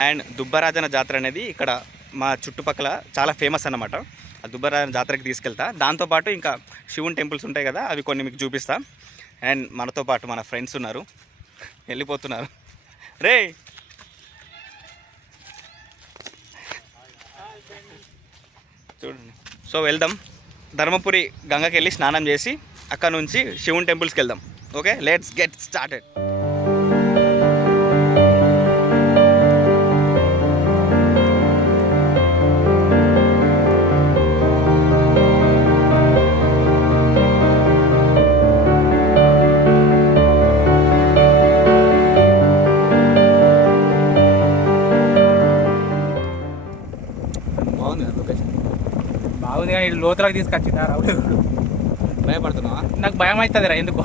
And దుబ్బరాజన జాతర అనేది ఇక్కడ మా చుట్టుపక్కల చాలా ఫేమస్ అన్నమాట. ఆ దుబ్బరాజన జాతరకి తీసుకెళ్తా. దాంతోపాటు ఇంకా శివుని టెంపుల్స్ ఉంటాయి కదా అవి కొన్ని మీకు చూపిస్తా. అండ్ మనతో పాటు మన ఫ్రెండ్స్ ఉన్నారు. వెళ్ళిపోతున్నారు. రే చూడండి. సో వెళ్దాం. ధర్మపురి గంగకి వెళ్ళి స్నానం చేసి అక్కడ నుంచి శివుని టెంపుల్స్కి వెళ్దాం. ఓకే? Let's get started. లోతులకు తీసుకొచ్చిందా రావుడు భయపడుతున్నావా? నాకు భయం అవుతుంది రా ఎందుకో.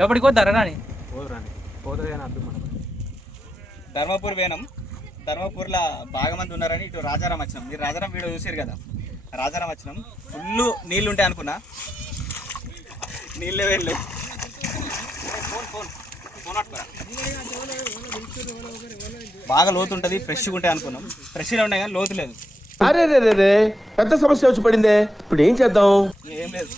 లోపలికి వద్దారా నాని? ధర్మపూర్ పోయినాం. ధర్మపూర్లో బాగా మంది ఉన్నారని ఇటు రాజారాం వచ్చినాం. మీరు రాజారాం వీడియో చూసారు కదా? రాజారాం వచ్చినాం. ఫుల్ నీళ్ళు ఉంటాయి అనుకున్నా. నీళ్ళే వెళ్ళి బాగా లోతు ఉంటుంది ఫ్రెష్గా ఉంటాయి అనుకున్నాం. ఫ్రెష్గా ఉన్నాయి కానీ లోతు లేదు. అరే రే రే రే పెద్ద సమస్య వచ్చి పడిందే. ఇప్పుడు ఏం చేద్దాం? ఏం లేదు.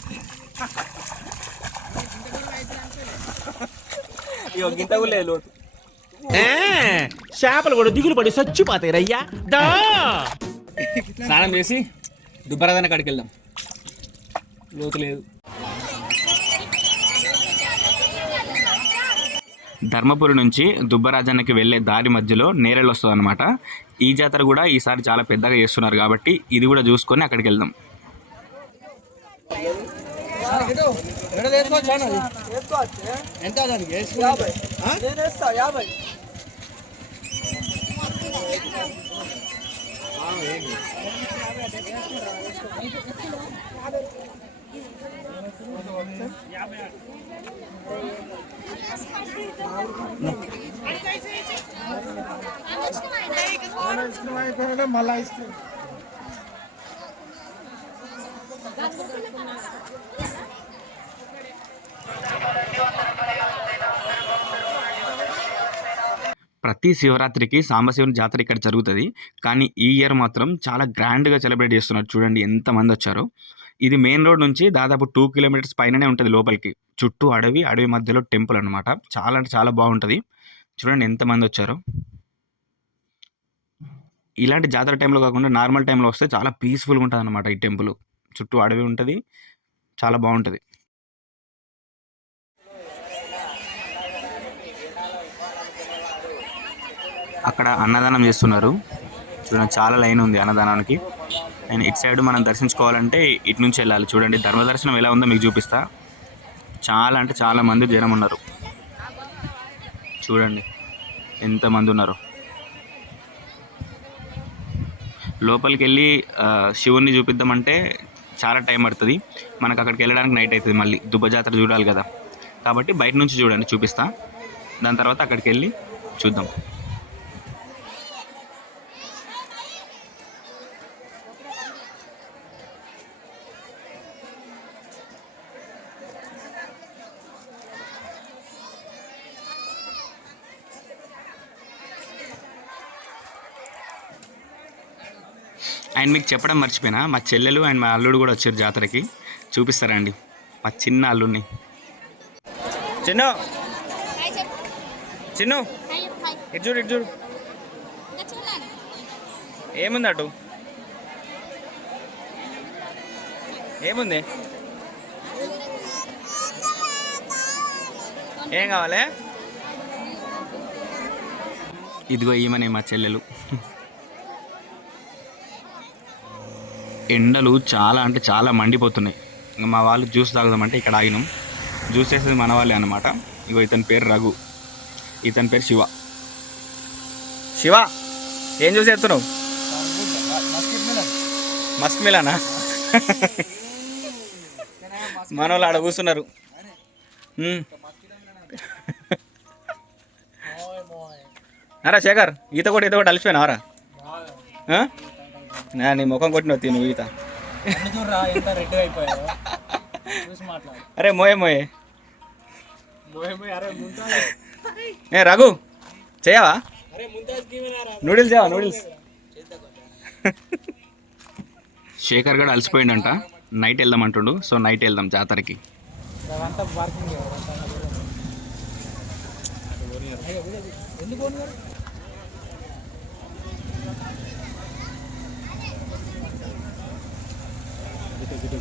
ఇగో గింత కూడా లేదు లోతు. చేపలు కూడా దిగులు పడి చచ్చిపోతాయి రయ్యా. దా. స్నానం చేసి దుబ్బరాదన కాడికి వెళ్దాం. లోతు లేదు. ధర్మపురి నుంచి దుబ్బరాజన్నకి వెళ్ళే దారి మధ్యలో నేరేళ్ళు వస్తుంది అనమాట ఈ జాతర కూడా ఈసారి చాలా పెద్దగా చేస్తున్నారు కాబట్టి ఇది కూడా చూసుకొని అక్కడికి వెళ్దాం. ప్రతి శివరాత్రికి సాంబశివుని జాతర ఇక్కడ జరుగుతుంది. కానీ ఈ ఇయర్ మాత్రం చాలా గ్రాండ్గా సెలబ్రేట్ చేస్తున్నారు. చూడండి ఎంతమంది వచ్చారో. ఇది మెయిన్ రోడ్ నుంచి దాదాపు టూ కిలోమీటర్స్ పైననే ఉంటుంది లోపలికి. చుట్టూ అడవి అడవి మధ్యలో టెంపుల్ అనమాట చాలా అంటే చాలా బాగుంటుంది. చూడండి ఎంతమంది వచ్చారు. ఇలాంటి జాతర టైంలో కాకుండా నార్మల్ టైంలో వస్తే చాలా పీస్ఫుల్గా ఉంటుంది అనమాట ఈ టెంపుల్. చుట్టూ అడవి ఉంటుంది. చాలా బాగుంటుంది. అక్కడ అన్నదానం చేస్తున్నారు. చూడండి చాలా లైన్ ఉంది అన్నదానానికి. అండ్ ఇటు సైడ్ మనం దర్శించుకోవాలంటే ఇటు నుంచి వెళ్ళాలి. చూడండి ధర్మ దర్శనం ఎలా ఉందో మీకు చూపిస్తా. చాలా అంటే చాలా మంది జనం ఉన్నారు. చూడండి ఎంతమంది ఉన్నారు. లోపలికి వెళ్ళి శివుణ్ణి చూపిద్దామంటే చాలా టైం పడుతుంది. మనకు అక్కడికి వెళ్ళడానికి నైట్ అవుతుంది మళ్ళీ. దుబ్బ జాతర చూడాలి కదా. కాబట్టి బయట నుంచి చూడండి చూపిస్తా. దాని తర్వాత అక్కడికి వెళ్ళి చూద్దాం. అండ్ మీకు చెప్పడం మర్చిపోయినా మా చెల్లెలు అండ్ మా అల్లుడు కూడా వచ్చారు జాతరకి. చూపిస్తారండి మా చిన్న అల్లుడిని. చిన్ను. చిన్ను. ఇటు చూడు ఇటు చూడు. ఏముంది అటు? ఏముంది? ఏం కావాలి? ఇదిగో ఈమెనే మా చెల్లెలు. ఎండలు చాలా అంటే చాలా మండిపోతున్నాయి. ఇంకా మా వాళ్ళు జ్యూస్ తాగుదామంటే ఇక్కడ ఆగినాం. జ్యూస్ చేసేది మన వాళ్ళే అనమాట ఇగో ఇతని పేరు రఘు. ఇతని పేరు శివ. శివ ఏం జ్యూస్ చేస్తున్నావు? మస్క్ మిలానా. మన వాళ్ళు ఆడ కూర్చున్నారు. అరా శేఖర్ ఈత కూడా ఈత కూడా అలిసిపోయినావరా? ఆ? నా నీ ముఖం కొట్టినవు తిను ఈత. అరే మోయే మోయే. ఏ రఘు చేయవా? నూడిల్స్ చేయవా నూడిల్స్? శేఖర్ గడు అలసిపోయిండంట. నైట్ వెళ్దాం అంటుండు సో నైట్ వెళ్దాం జాతరకి. ఎందుకు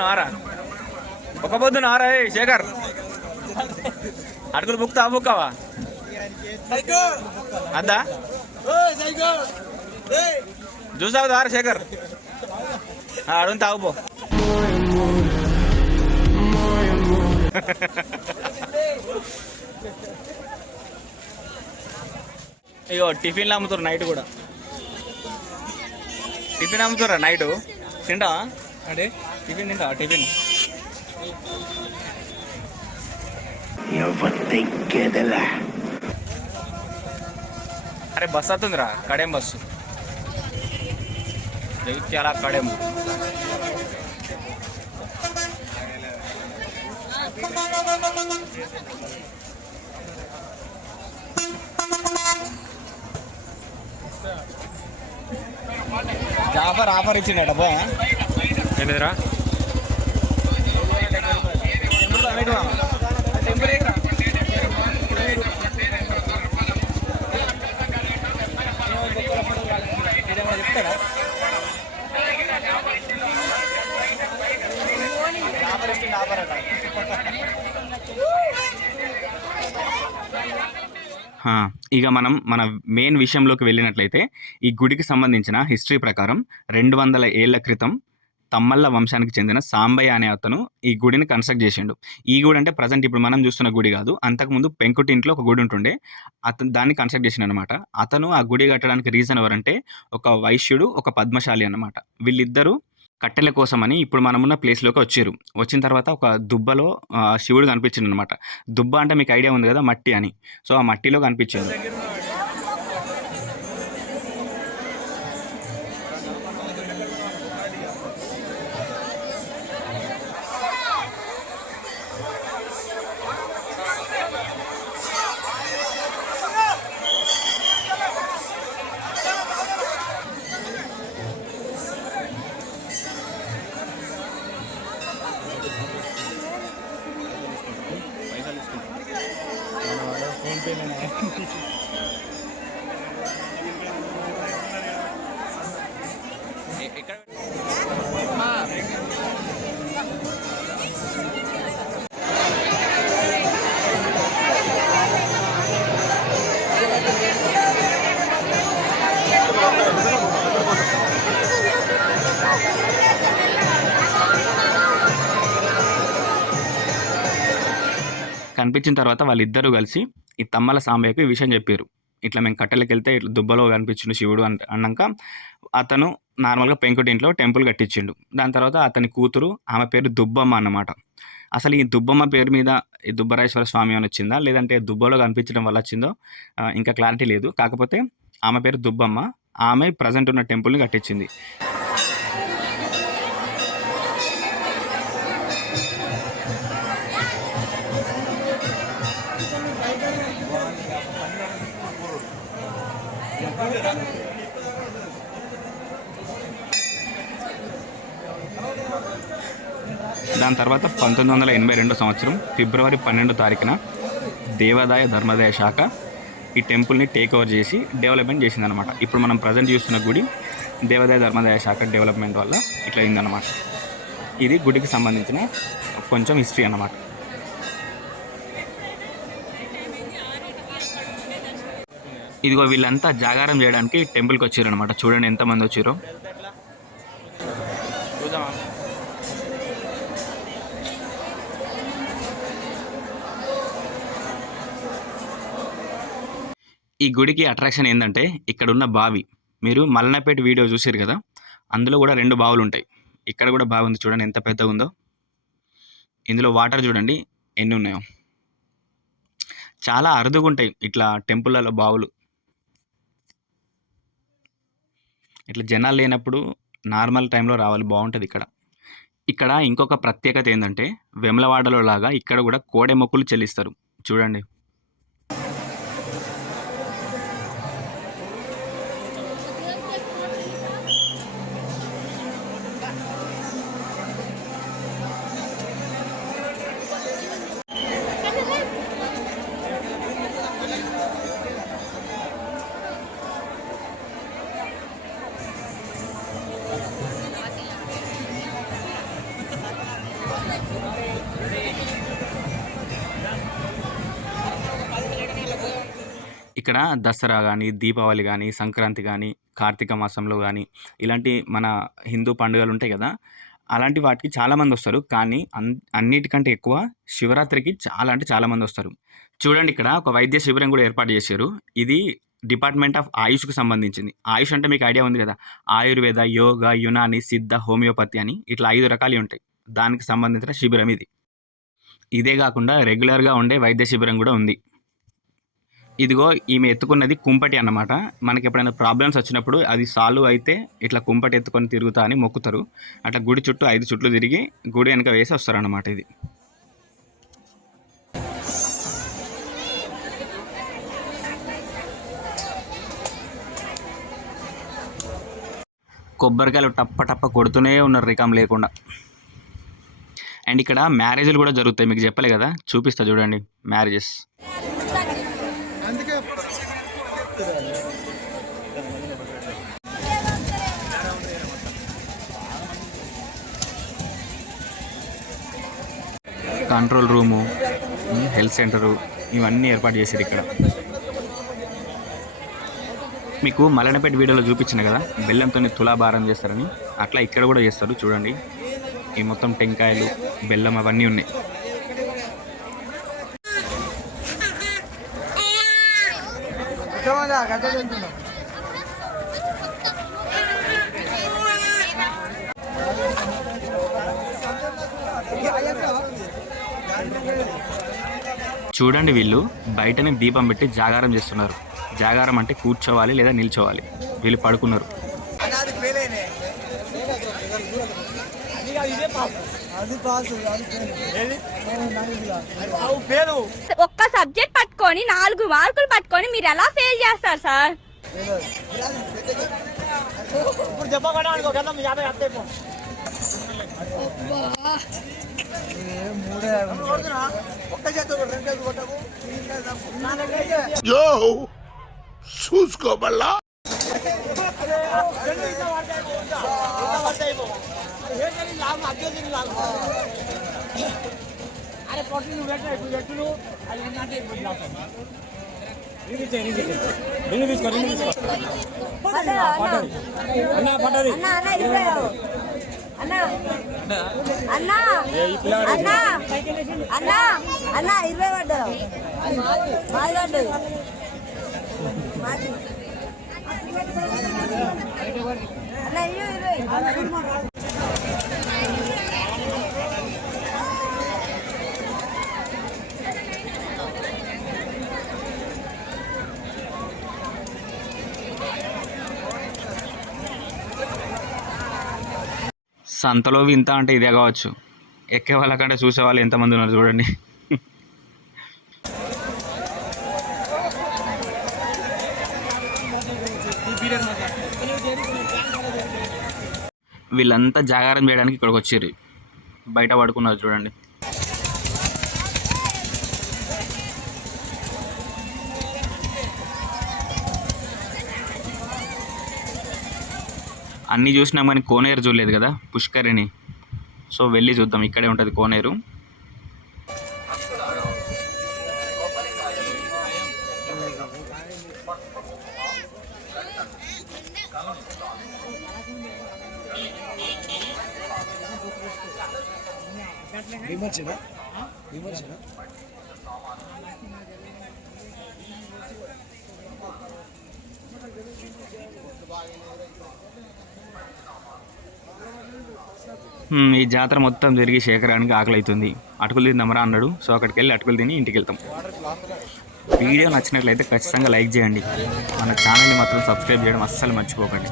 నారా? ఒక పొద్దు నారా శేఖర్. అడుగులు బుక్తా బుక్కావా? అద్దా? చూసావు దారా శేఖర్. అడుగు తాగుపో ఇగో టిఫిన్లు అమ్ముతారు నైట్ కూడా. టిఫిన్ అమ్ముతారా నైట్? తింటావా? అంటే టిఫిన్ తింటావా టిఫిన్. అరే బస్ వస్తుందిరా కడేం బస్సు జగిత్యాల కడేం. జాఫర్ ఆఫర్ ఇచ్చిండట బా ఏంటిదిరా? ఇక మనం మన మెయిన్ విషయంలోకి వెళ్ళినట్లయితే ఈ గుడికి సంబంధించిన హిస్టరీ ప్రకారం రెండు వందల ఏళ్ళ క్రితం తమ్మల్ల వంశానికి చెందిన సాంబయ్య అనే అతను ఈ గుడిని కన్స్ట్రక్ట్ చేసిండు. ఈ గుడి అంటే ప్రజెంట్ ఇప్పుడు మనం చూస్తున్న గుడి కాదు. అంతకుముందు పెంకుటింట్లో ఒక గుడి ఉంటుండే. అతను దాన్ని కన్స్ట్రక్ట్ చేసిండు అనమాట అతను ఆ గుడి కట్టడానికి రీజన్ ఎవరంటే ఒక వైశ్యుడు ఒక పద్మశాలి అనమాట వీళ్ళిద్దరూ కట్టెల కోసమని ఇప్పుడు మనమున్న ప్లేస్లోకి వచ్చారు. వచ్చిన తర్వాత ఒక దుబ్బలో శివుడు కనిపించింది అనమాట దుబ్బ అంటే మీకు ఐడియా ఉంది కదా మట్టి అని. సో ఆ మట్టిలో కనిపించింది. కనిపించిన తర్వాత వాళ్ళిద్దరూ కలిసి ఈ తమ్మల సాంబయ్యకు ఈ విషయం చెప్పారు. ఇట్లా మేము కట్టెలకు వెళ్తే ఇట్లా దుబ్బలో కనిపించిండు శివుడు అంట అన్నాక అతను నార్మల్గా పెంకుటింట్లో టెంపుల్ కట్టించిండు. దాని తర్వాత అతని కూతురు ఆమె పేరు దుబ్బమ్మ అన్నమాట. అసలు ఈ దుబ్బమ్మ పేరు మీద ఈ దుబ్బరాజేశ్వర స్వామి అని వచ్చిందా? లేదంటే దుబ్బలో కనిపించడం వల్ల వచ్చిందో? ఇంకా క్లారిటీ లేదు. కాకపోతే ఆమె పేరు దుబ్బమ్మ. ఆమె ప్రజెంట్ ఉన్న టెంపుల్ని కట్టించింది. దాని తర్వాత పంతొమ్మిది వందల ఎనభై రెండో సంవత్సరం ఫిబ్రవరి పన్నెండో తారీఖున దేవాదాయ ధర్మాదాయ శాఖ ఈ టెంపుల్ని టేక్ ఓవర్ చేసి డెవలప్మెంట్ చేసిందనమాట ఇప్పుడు మనం ప్రజెంట్ చూస్తున్న గుడి దేవాదాయ ధర్మాదాయ శాఖ డెవలప్మెంట్ వల్ల ఇట్లా అయిందనమాట ఇది గుడికి సంబంధించిన కొంచెం హిస్టరీ అన్నమాట. ఇదిగో వీళ్ళంతా జాగారం చేయడానికి టెంపుల్కి వచ్చారు అనమాట చూడండి ఎంతమంది వచ్చారో. ఈ గుడికి అట్రాక్షన్ ఏంటంటే ఇక్కడ ఉన్న బావి. మీరు మల్లనపేట వీడియో చూసారు కదా! అందులో కూడా రెండు బావులు ఉంటాయి ఇక్కడ కూడా బావి ఉంది చూడండి ఎంత పెద్దగుందో. ఇందులో వాటర్ చూడండి ఎన్ని ఉన్నాయో చాలా అరుదుగా ఉంటాయి ఇట్లా టెంపుల్‌లలో బావులు. ఇట్లా జనాలు లేనప్పుడు నార్మల్ టైంలో రావాలి బాగుంటుంది ఇక్కడ ఇక్కడ ఇంకొక ప్రత్యేకత ఏంటంటే వెమలవాడలో లాగా ఇక్కడ కూడా కోడె మొక్కులు చెల్లిస్తారు. చూడండి. ఇక్కడ దసరా కానీ దీపావళి కానీ సంక్రాంతి కానీ కార్తీక మాసంలో కానీ ఇలాంటి మన హిందూ పండుగలు ఉంటాయి కదా! అలాంటి వాటికి చాలామంది వస్తారు కానీ అన్ అన్నిటికంటే ఎక్కువ శివరాత్రికి చాలా అంటే చాలామంది వస్తారు చూడండి ఇక్కడ ఒక వైద్య శిబిరం కూడా ఏర్పాటు చేశారు ఇది డిపార్ట్‌మెంట్ ఆఫ్ ఆయుష్‌కి సంబంధించింది. ఆయుష్ అంటే మీకు ఐడియా ఉంది కదా! ఆయుర్వేద, యోగ, యునాని, సిద్ధ, హోమియోపతి అని ఇట్లా ఐదు రకాలు ఉంటాయి. దానికి సంబంధించిన శిబిరం ఇది. ఇదే కాకుండా రెగ్యులర్‌గా ఉండే వైద్య శిబిరం కూడా ఉంది. ఇదిగో ఈమె ఎత్తుకున్నది కుంపటి అన్నమాట. మనకి ఎప్పుడైనా ప్రాబ్లమ్స్ వచ్చినప్పుడు అది సాల్వ్ అయితే ఇట్లా కుంపటి ఎత్తుకొని తిరుగుతా అని మొక్కుతారు. అట్లా గుడి చుట్టూ ఐదు చుట్లు తిరిగి గుడి వెనక వేసి వస్తారన్నమాట ఇది. కొబ్బరికాయలు టప్ప టప్ప కొడుతూనే ఉన్నారు రికం లేకుండా. అండ్ ఇక్కడ మ్యారేజ్‌లు కూడా జరుగుతాయి. మీకు చెప్పలే కదా! చూపిస్తా చూడండి marriages. Control room, health centre ఇవన్నీ ఏర్పాటు చేశారు ఇక్కడ. మీకు మలనపేట వీడియోలో చూపించిన కదా! బెల్లంతో తులాభారం చేస్తారని. అట్లా ఇక్కడ కూడా చేస్తారు చూడండి. ఈ మొత్తం టెంకాయలు, బెల్లం అవన్నీ ఉన్నాయి. చూడండి వీళ్ళు బయటనే దీపం పెట్టి జాగారం చేస్తున్నారు. జాగారం అంటే కూర్చోవాలి లేదా నిల్చోవాలి. వీళ్ళు పడుకున్నారు. ఒక్క సబ్జెక్ట్ పట్టుకొని నాలుగు మార్కులు పట్టుకొని మీరు ఎలా ఫెయిల్ చేస్తారు సార్ ఇప్పుడు చెప్పకుండా అనుకో కదా యాభై అత్తే యో చూసుకోబల్లా అరే పొట్టి నువ్వు పెట్టు ఇప్పుడు పెట్టు నువ్వు అది ఏంటంటే ఇప్పుడు లాభం. రింగ్ ఇచ్చే, రింగ్ ఇచ్చే. రింగ్ తీసుకో రింగ్ తీసుకో పడ్డది అన్న పడ్డది అన్న అన్న ఇరవై అన్న అన్న అన్న అన్న అన్న ఇరవై పడ్డా మాది పడ్డది అన్న ఇయ్యు ఇరవై సంతలో వింత అంటే ఇదే కావచ్చు. ఎక్కే వాళ్ళకంటే చూసేవాళ్ళు ఎంతమంది ఉన్నారు చూడండి. వీళ్ళంతా జాగారం చేయడానికి ఇక్కడికి వచ్చారు బయట పడుకున్నారు చూడండి. అన్నీ చూసినాం కానీ కోనేరు చూడలేదు కదా పుష్కరిణి. సో వెళ్ళి చూద్దాం ఇక్కడే ఉంటుంది కోనేరు. హ్మ్, ఈ జాతర మొత్తం జరిగి శేఖరానికి ఆకలి అవుతుంది అటుకులు తిందామరా అన్నాడు. సో అక్కడికి వెళ్ళి అటుకులు తిని ఇంటికి వెళ్తాం వీడియో నచ్చినట్లయితే ఖచ్చితంగా లైక్ చేయండి. మన ఛానల్ని మాత్రం సబ్స్క్రైబ్ చేయడం అస్సలు మర్చిపోకండి.